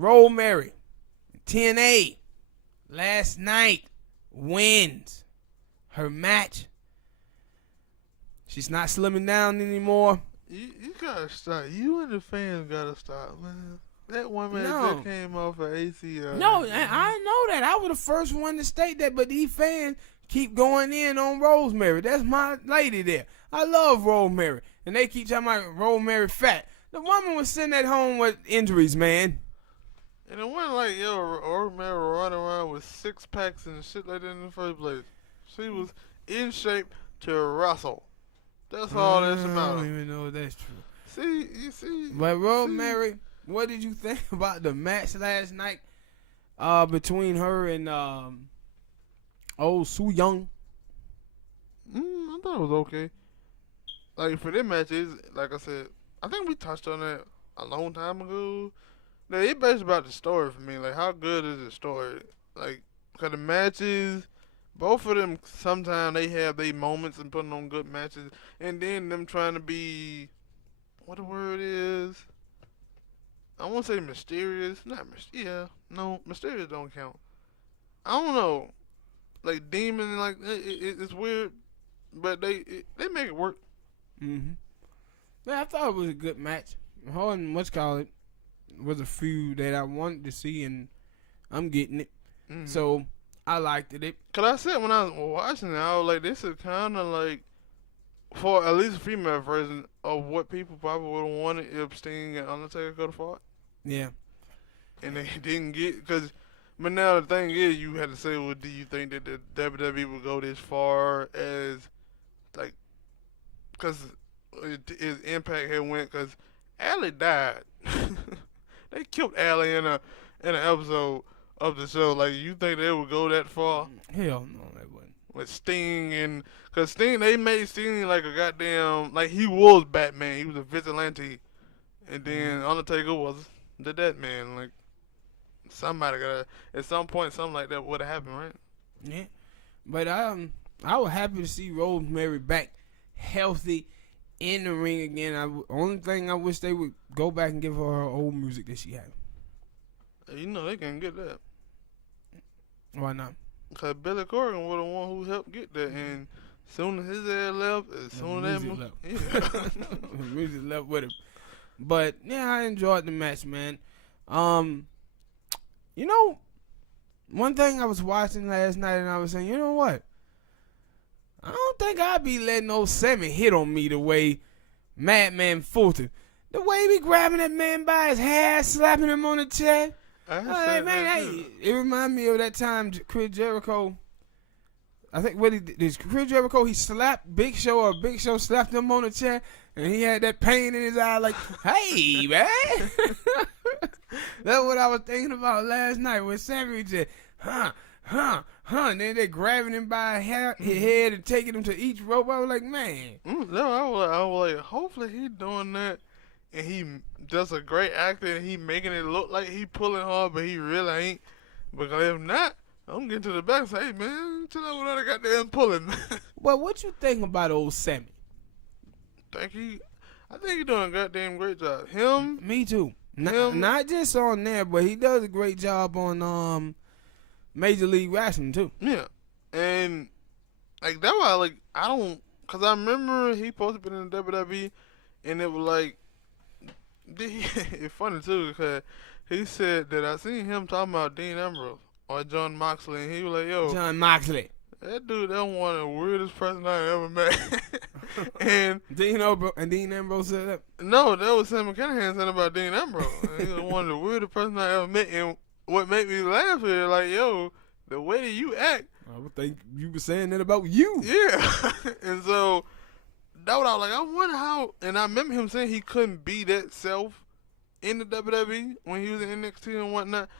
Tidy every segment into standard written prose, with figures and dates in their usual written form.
Rosemary, TNA, last night wins her match. She's not slimming down anymore. You gotta stop. You and the fans gotta stop, man. That woman No. just came off of ACL. No, I know that. I was the first one to state that, but these fans keep going in on Rosemary. That's my lady there. I love Rosemary. And they keep talking about Rosemary fat. The woman was sitting at home with injuries, man. And it wasn't like, yo, Rosemary running around with 6-packs and shit like that in the first place. She was in shape to wrestle. That's all that's I about. don't even know if that's true. See, you see. But Rosemary, what did you think about the match last night between her and Su Yung? I thought it was okay. Like, for them matches, like I said, I think we touched on that a long time ago. Now, it's basically about the story for me. Like, how good is the story? Like, because the matches, both of them, sometimes they have their moments and putting on good matches. And then them trying to be, what the word is? I won't say mysterious. Mysterious don't count. I don't know. Like, demon, like, it's weird. But they make it work. Mm-hmm. Yeah, I thought it was a good match. Her and whatchamacallit was a feud that I wanted to see, and I'm getting it. Mm-hmm. So I liked it. Cause I said when I was watching it, I was like, this is kind of like, for at least a female version of what people probably would have wanted if Sting and Undertaker could have fought. Yeah. And they didn't get, but now the thing is, you had to say, well, do you think that the WWE would go this far as, like, because his Impact had went, because Allie died. They killed Allie in an episode of the show. Like, you think they would go that far? Hell no, they wouldn't. With Sting, and because Sting, they made Sting like a goddamn, like, he was Batman. He was a vigilante. And then Undertaker was the dead man. Like, somebody got at some point, something like that would have happened, right? Yeah. But I was happy to see Rosemary back healthy in the ring again. Only thing I wish they would go back and give her old music that she had. You know they can't get that. Why not? Because Billy Corgan was the one who helped get that. And as soon as his ass left, as soon as that left. Yeah. Music left with him. But yeah, I enjoyed the match, man. You know, one thing I was watching last night and I was saying, you know what? I don't think I'd be letting old Sammy hit on me the way Madman Fulton. The way he be grabbing that man by his hair, slapping him on the chest. It reminded me of that time Chris Jericho. I think what he did, Chris Jericho, he slapped Big Show, or Big Show slapped him on the chest, and he had that pain in his eye like, hey, man. That's what I was thinking about last night when Sammy just, and then they grabbing him by his head and taking him to each rope. I was like, man. No, I was like, hopefully he doing that, and he does a great actor, and he making it look like he pulling hard, but he really ain't. Because if not, I'm getting to the back and say, hey, man, chill out with all that goddamn pulling. Well, what you think about old Sammy? I think he doing a goddamn great job. Him? Me too. Not just on there, but he does a great job on Major League Wrestling too. Yeah. And, like, that's why, like, I don't, because I remember he supposed to be in the WWE, and it was like, it's funny too, because he said that I seen him talking about Dean Ambrose or John Moxley, and he was like, yo. John Moxley. That dude, that one of the weirdest person I ever met. And Dean Ambrose said that? No, that was Sam McCanahan saying about Dean Ambrose. He was one of the weirdest person I ever met. And what made me laugh is like, yo, the way that you act. I would think you were saying that about you. Yeah. And so, that was I was like, I wonder how. And I remember him saying he couldn't be that self in the WWE when he was in NXT and whatnot.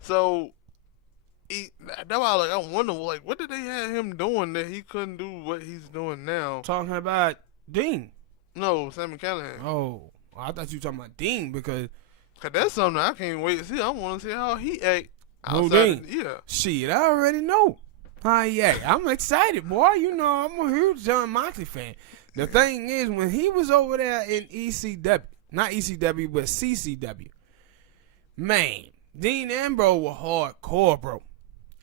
So, that's why I was like, I wonder, like, what did they have him doing that he couldn't do what he's doing now? Talking about Dean. No, Sam McCanahan. Oh, I thought you were talking about Dean because that's something I can't wait to see. I want to see how he act. Dean? Yeah. Shit, I already know how he act. I'm excited, boy. You know, I'm a huge John Moxley fan. The thing is, when he was over there in ECW, not ECW, but CCW, man, Dean Ambrose was hardcore, bro.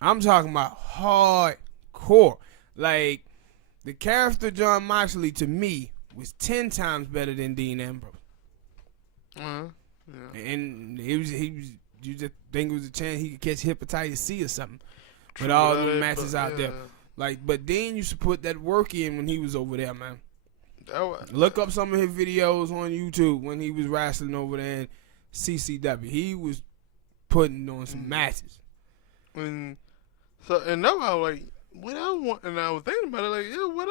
I'm talking about hardcore. Like, the character John Moxley, to me, was 10 times better than Dean Ambrose. Yeah. And you just think it was a chance he could catch hepatitis C or something. True, with all that the is, matches out there. Like, but Dean used to put that work in when he was over there, man. Look up some of his videos on YouTube when he was wrestling over there in CCW. He was putting on some matches. And now I was like, what I want, and I was thinking about it, like, yeah, what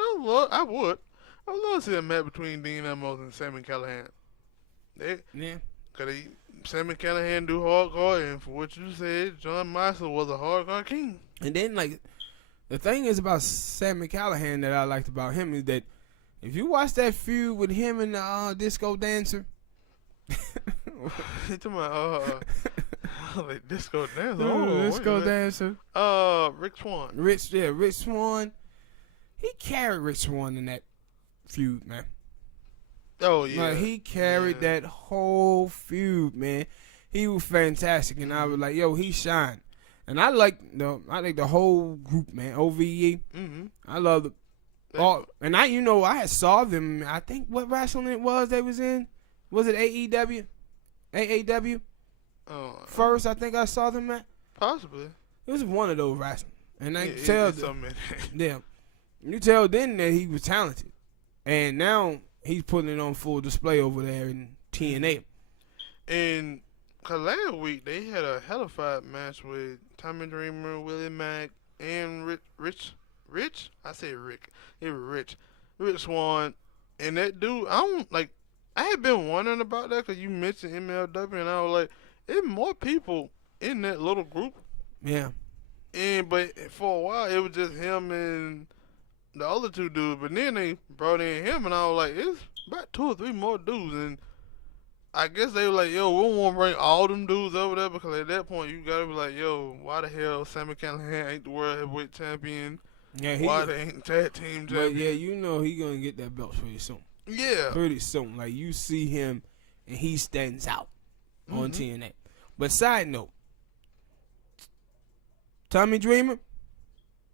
I would love to see a match between Dean Ambrose and Sami Callihan. Cause Sami Callihan do hardcore, and for what you said, John Moxley was a hardcore king. And then, like, the thing is about Sami Callihan that I liked about him is that if you watch that feud with him and the disco dancer. You talking about like disco dancer? Disco dancer. Rick Swann. Rich Swann. He carried Rich Swann in that feud, man. Oh yeah. Like, he carried that whole feud, man. He was fantastic, and I was like, yo, he shined. And I like the whole group, man. OVE. I love the. And I had saw them. I think what wrestling it was they was in. Was it AEW? AAW? First, I think I saw them at. Possibly. It was one of those wrestling, and I you tell then that he was talented, and now he's putting it on full display over there in TNA. And cause last week they had a hellified match with Tommy Dreamer, Willie Mack, and Rich. I said Rick. It was Rich Swann, and that dude. I had been wondering about that because you mentioned MLW, and I was like, there's more people in that little group. Yeah. But for a while, it was just him and the other two dudes. But then they brought in him, and I was like, it's about 2 or 3 more dudes. And I guess they were like, yo, we don't want to bring all them dudes over there because at that point, you got to be like, yo, why the hell Sami Callihan ain't the World Heavyweight Champion? Yeah, why they ain't tag team champion? But yeah, he going to get that belt pretty soon. Yeah. Pretty soon. Like, you see him, and he stands out on TNA. But side note, Tommy Dreamer,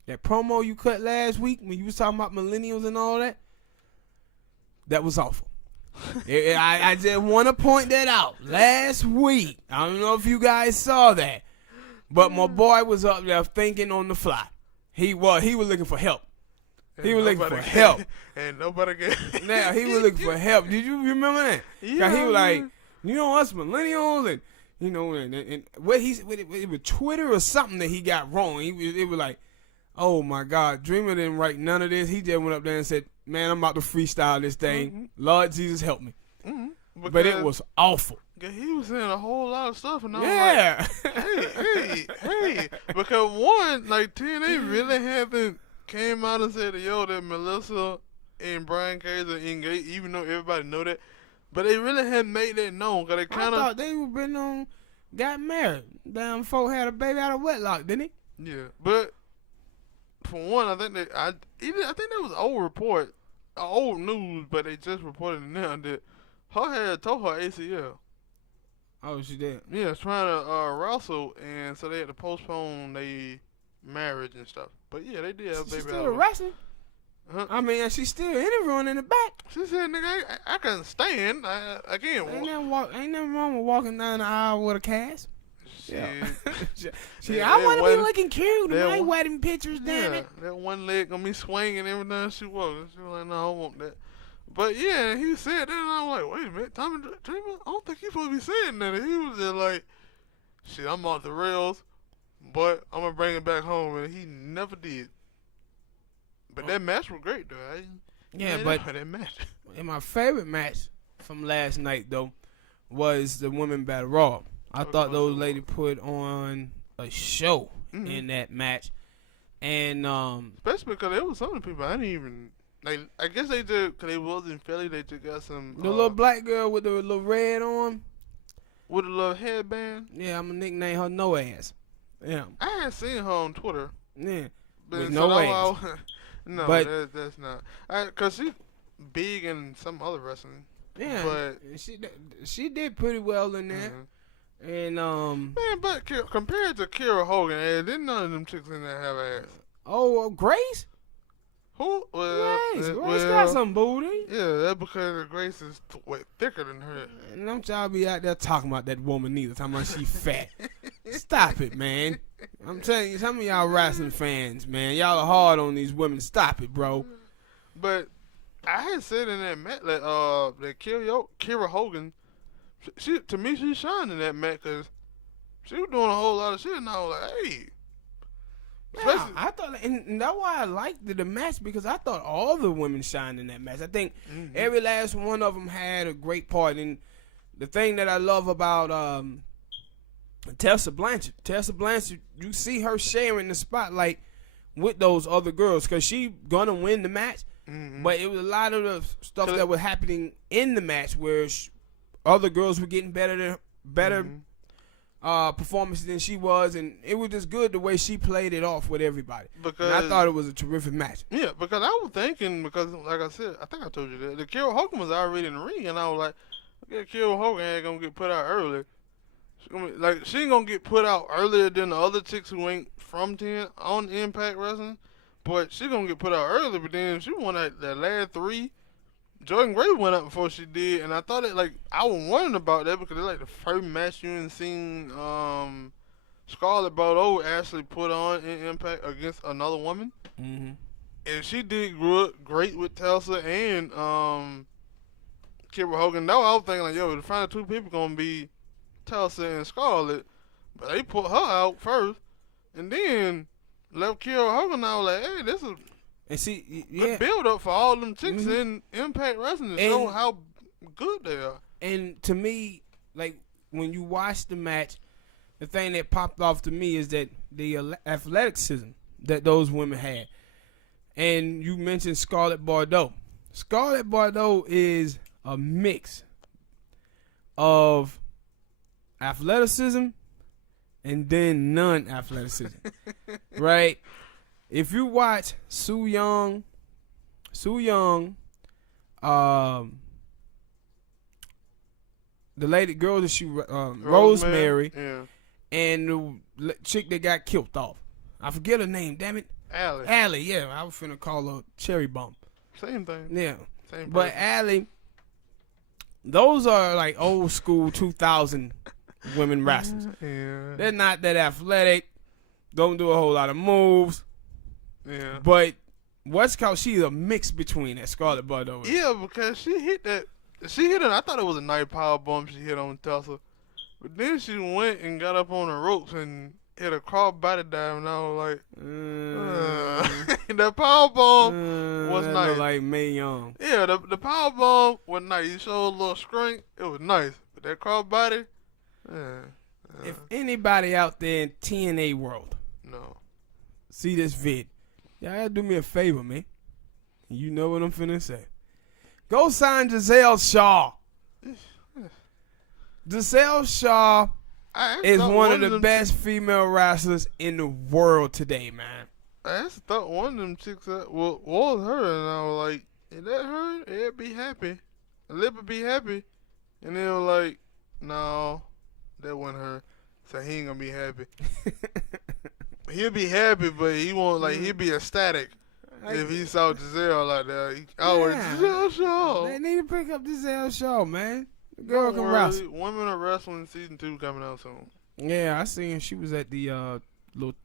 that promo you cut last week when you was talking about millennials and all that, that was awful. I just want to point that out. Last week, I don't know if you guys saw that, but my boy was up there thinking on the fly. He was looking for help. He was looking for help. And nobody get. Now, he was looking for help. Did you remember that? Yeah. He was like, us millennials, and and what it was Twitter or something that he got wrong. It was like, oh my God, Dreamer didn't write none of this. He just went up there and said, man, I'm about to freestyle this thing. Lord Jesus, help me. But it was awful. He was saying a whole lot of stuff, and I was like, hey. Because one, like TNA really haven't came out and said, yo, that Melissa and Brian Cage are engaged, even though everybody know that. But they really hadn't made that known. Cause they kind of. I thought they got married. Damn folk had a baby out of wedlock, didn't he? Yeah, but for one, I think that was an old report, old news, but they just reported it now that her had tore her ACL. Oh, she did. Yeah, trying to wrestle, and so they had to postpone their marriage and stuff. But yeah, they did have a baby. She's still wrestling. Huh? I mean, she's still interviewing in the back. She said, "Nigga, I can stand. I can't walk." Ain't nothing wrong with walking down the aisle with a cast. Yeah. I want to be looking cute. I ain't wedding pictures, damn it. That one leg gonna be swinging every time she walks. She was like, "No, I want that." But yeah, he said that, and I was like, "Wait a minute, Tommy Dreamer? I don't think he's supposed to be saying that." And he was just like, "Shit, I'm off the rails, but I'm gonna bring it back home," and he never did. But that match was great, though. That match. And my favorite match from last night, though, was the Women Battle Royal. I thought those ladies put on a show in that match. And especially because there was some of the people I didn't even... Like, I guess they just... Because they was in Philly, they just got some... The little black girl with the little red on. With a little headband. Yeah, I'm going to nickname her No Ass. Yeah. I hadn't seen her on Twitter. Yeah. But with no ass. No, but that's not. Because she's big in some other wrestling. Yeah, but she did pretty well in there. And Man, but compared to Kiera Hogan, didn't none of them chicks in there have ass. Grace. Who? Well, Grace got some booty. Yeah, that's because Grace is way thicker than her. And don't y'all be out there talking about that woman either, talking about she fat. Stop it, man. I'm telling you, some of y'all wrestling fans, man, y'all are hard on these women. Stop it, bro. But I had said in that match that Kiera Hogan, she to me she shined in that match because she was doing a whole lot of shit, and I was like, hey. Yeah, I thought, and that's why I liked the match, because I thought all the women shined in that match. I think every last one of them had a great part. And the thing that I love about Tessa Blanchard, you see her sharing the spotlight with those other girls, because she gonna win the match. But it was a lot of the stuff that was happening in the match where other girls were getting better performance than she was, and it was just good the way she played it off with everybody. Because I thought it was a terrific match. Yeah, because I was thinking, because like I said, I think I told you that the Kiera Hogan was already in the ring, and I was like, okay, Kiera Hogan ain't gonna get put out early. She ain't gonna get put out earlier than the other chicks who ain't from 10 on Impact Wrestling, but she gonna get put out early. But then she won that last 3. Jordan Gray went up before she did, and I thought I was wondering about that because it's the first match you ain't seen Scarlett Bordeaux actually put on in Impact against another woman. And she did great with Tessa and Kiera Hogan. Now I was thinking the final 2 people gonna be Tessa and Scarlett, but they put her out first, and then left Kiera Hogan. I was like, hey, this is. And see, good build up for all them chicks in Impact Wrestling to show how good they are. And to me, when you watch the match, the thing that popped off to me is that the athleticism that those women had. And you mentioned Scarlett Bordeaux. Scarlett Bordeaux is a mix of athleticism and then non-athleticism, right? If you watch Su Yung, the lady girl that she Rosemary, and the chick that got killed off, I forget her name. Damn it, Allie. Yeah, I was finna call her Cherry Bomb. Same thing. Yeah, same. But Allie, those are old school 2000 women wrestlers. They're not that athletic. Don't do a whole lot of moves. Yeah. But she's a mix between that Scarlett Bordeaux. Yeah, because she hit it. I thought it was a nice power bomb she hit on Tessa. But then she went and got up on the ropes and hit a cross body dive, and I was like, that power bomb was nice. Looked like Mae Young. Yeah, the power bomb was nice. You showed a little strength. It was nice. But that cross body, if anybody out there in TNA world see this vid, y'all gotta do me a favor, man. You know what I'm finna say. Go sign Giselle Shaw. Giselle Shaw is one of the best female wrestlers in the world today, man. I just thought one of them chicks was her, and I was like, is that her? It'd be happy. Lip would be happy. And they were like, no, that wasn't her. So he ain't gonna be happy. He'll be happy, but he won't he'll be ecstatic if he saw Giselle like that. Giselle Shaw. They need to pick up Giselle Shaw, man. The girl can wrestle. Women of Wrestling Season 2 coming out soon. Yeah, I seen she was at the little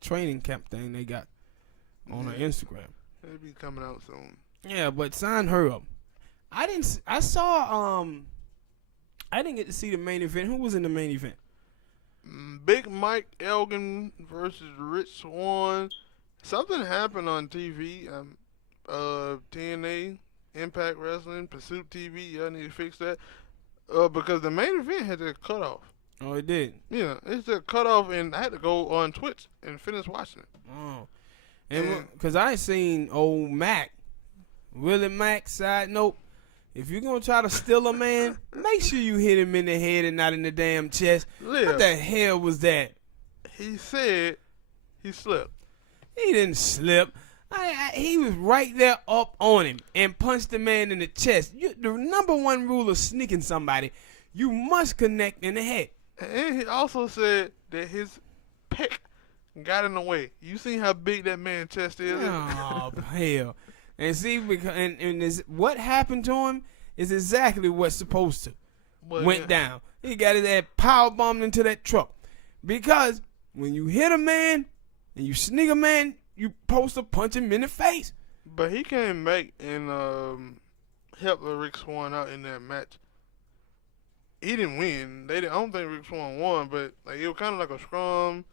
training camp thing they got on her Instagram. It'll be coming out soon. Yeah, but sign her up. I didn't get to see the main event. Who was in the main event? Big Mike Elgin versus Rich Swann. Something happened on TV. TNA, Impact Wrestling, Pursuit TV. Y'all need to fix that. Because the main event had to cut off. Oh, it did? Yeah, it's just cut off, and I had to go on Twitch and finish watching it. Oh. And because I seen old Mac, Willie Mack, side note, if you're going to try to steal a man, make sure you hit him in the head and not in the damn chest. What the hell was that? He said he slipped. He didn't slip. He was right there up on him and punched the man in the chest. The number one rule of sneaking somebody, you must connect in the head. And he also said that his pec got in the way. You seen how big that man's chest is? Oh hell! And see, because and this, what happened to him is exactly what's supposed to But went down. He got his ass power bombed into that truck. Because when you hit a man and you sneak a man, you supposed to punch him in the face. But he came back and helped Rick Swann out in that match. He didn't win. I don't think Rick Swann won, but like it was kind of like a scrum.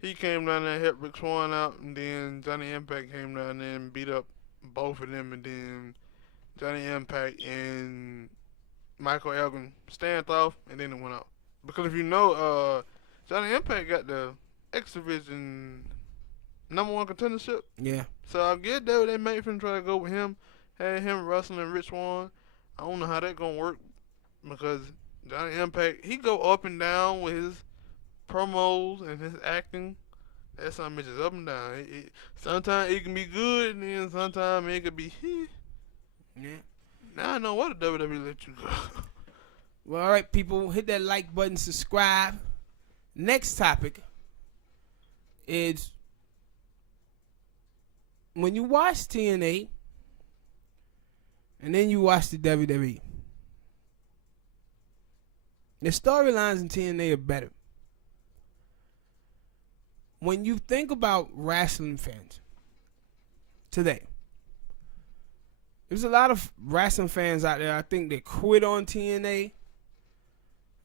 He came down there and helped Rick Swann out, and then Johnny Impact came down there and beat up both of them, and then Johnny Impact and Micheal Elgin stand off, and then it went out. Because if you know, Johnny Impact got the X Division #1 contendership. Yeah. So I guess they may finna try to go with him. Had him wrestling Rich Swann. I don't know how that gonna work because Johnny Impact, he go up and down with his promos and his acting. That something is up and down. Sometimes it can be good, and then sometimes it could be. Yeah. Now I know why the WWE let you go. Well, all right, people, hit that like button, subscribe. Next topic is when you watch TNA and then you watch the WWE. The storylines in TNA are better. When you think about wrestling fans today, there's a lot of wrestling fans out there, I think, that quit on TNA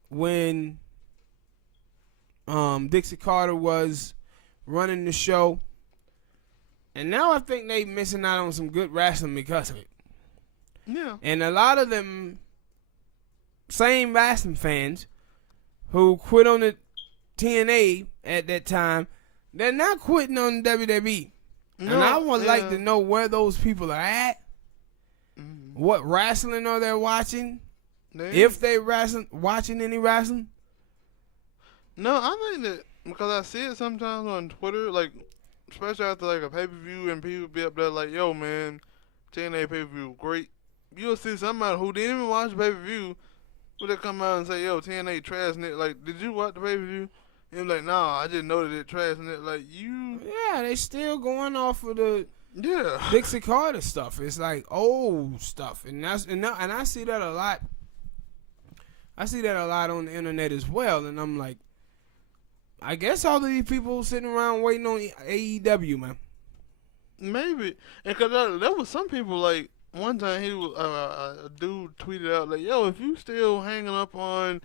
when Dixie Carter was running the show. And now I think they missing out on some good wrestling because of it. Yeah. And a lot of them same wrestling fans who quit on the TNA at that time, they're not quitting on the WWE. No, and I would like to know where those people are at. Mm-hmm. What wrestling are they watching? If they watching any wrestling? No, I think that because I see it sometimes on Twitter, like especially after like a pay-per-view, and people be up there like, "Yo, man, TNA pay-per-view great." You'll see somebody who didn't even watch the pay-per-view, will they come out and say, "Yo, TNA trash," and it like, "Did you watch the pay-per-view?" And I'm like, "Nah, I just know that it trash," and it like you. Yeah, they still going off of the yeah Dixie Carter stuff. It's like old stuff, and I see that a lot. I see that a lot on the internet as well, and I'm like, I guess all of these people sitting around waiting on AEW, man. Maybe, and cause there was some people like one time he was a dude tweeted out like, "Yo, if you still hanging up on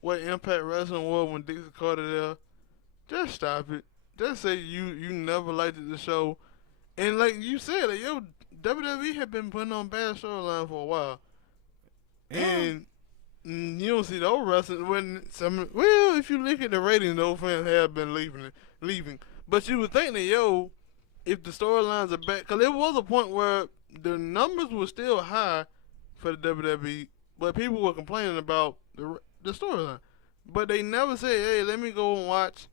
what Impact Wrestling was when Dixie Carter there, just stop it. Just say you never liked the show." And like you said, like, yo, WWE had been putting on bad storyline for a while, and you don't see those wrestlers when some. Well, if you look at the ratings, those fans have been leaving. But you would think that, yo, if the storylines are bad, because there was a point where the numbers were still high for the WWE, but people were complaining about the storyline. But they never say, "Hey, let me go and watch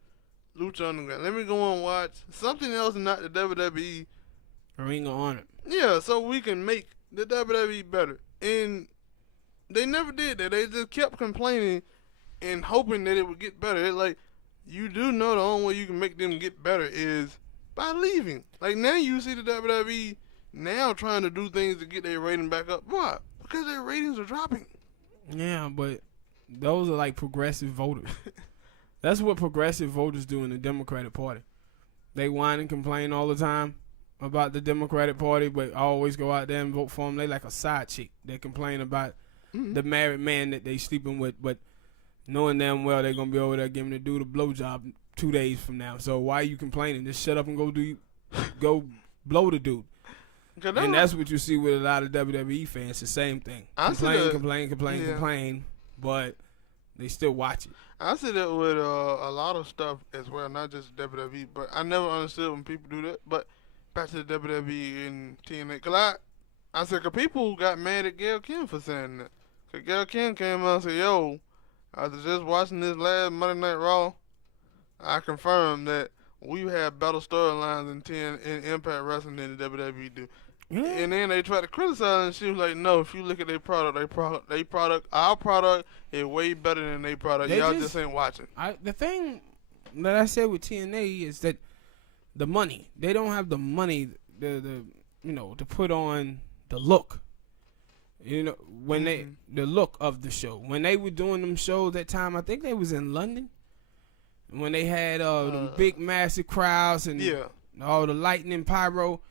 Lucha Underground. Let me go and watch something else, and not the WWE." Ring of Honor. Yeah, so we can make the WWE better. And they never did that. They just kept complaining and hoping that it would get better. It's like, you do know the only way you can make them get better is by leaving. Like, now you see the WWE now trying to do things to get their rating back up. Why? Because their ratings are dropping. Yeah, but those are like progressive voters. That's what progressive voters do in the Democratic Party. They whine and complain all the time about the Democratic Party, but always go out there and vote for them. They like a side chick. They complain about the married man that they sleeping with, but knowing damn well they're going to be over there giving the dude a blowjob 2 days from now. So why are you complaining? Just shut up and go blow the dude. And that's what you see with a lot of WWE fans, the same thing. Complain, but they still watch it. I see that with a lot of stuff as well, not just WWE, but I never understood when people do that. But back to the WWE and TNA, because I said, because people got mad at Gail Kim for saying that. Because Gail Kim came out and said, "Yo, after just watching this last Monday Night Raw, I confirmed that we have better storylines in Impact Wrestling than the WWE do." Yeah. And then they tried to criticize her, and she was like, "No, if you look at their product, our product is way better than their product. They Y'all just ain't watching." The thing that I said with TNA is that the money. They don't have the money, to put on the look. When the look of the show. When they were doing them shows that time, I think they was in London. When they had them big massive crowds and all the lightning pyro.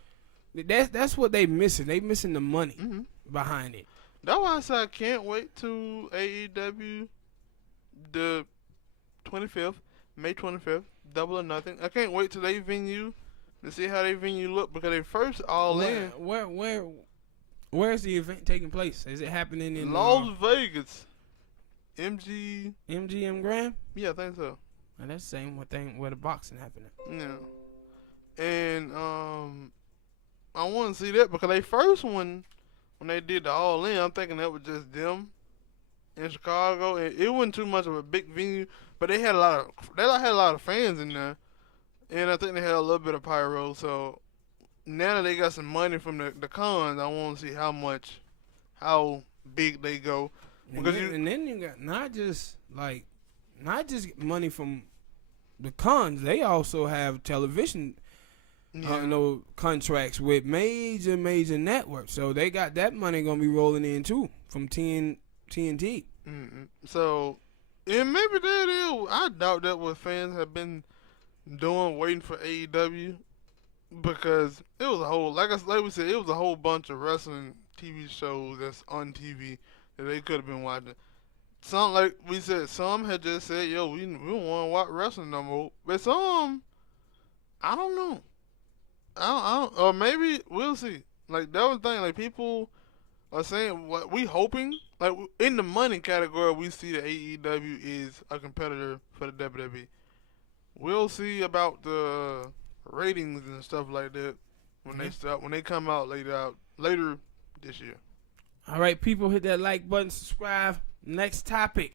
That's what they missing. They missing the money behind it. That's why I said I can't wait to AEW the 25th, May 25th, Double or Nothing. I can't wait till they venue to see how they venue look, because they first all in. Where's the event taking place? Is it happening in Las Vegas? MGM Grand? Yeah, I think so. And that's the same thing where the boxing happening. Yeah. And I want to see that, because they first one, when they did the All In, I'm thinking that was just them in Chicago. And it wasn't too much of a big venue, but they had a lot of fans in there, and I think they had a little bit of pyro. So now that they got some money from the cons, I want to see how big they go. Because and then you got not just money from the cons. They also have television. Contracts with major networks, so they got that money gonna be rolling in too from TNT. Mm-hmm. So, and maybe that is. I doubt that what fans have been doing, waiting for AEW, because it was a whole, like we said, it was a whole bunch of wrestling TV shows that's on TV that they could have been watching. Some, like we said, some had just said, "Yo, we don't want to watch wrestling no more," but some, I don't know. Or maybe we'll see. Like, that was the thing. Like, people are saying, what we hoping, like, in the money category, we see that AEW is a competitor for the WWE. We'll see about the ratings and stuff like that when they come out later this year. All right, people, hit that like button, subscribe. Next topic.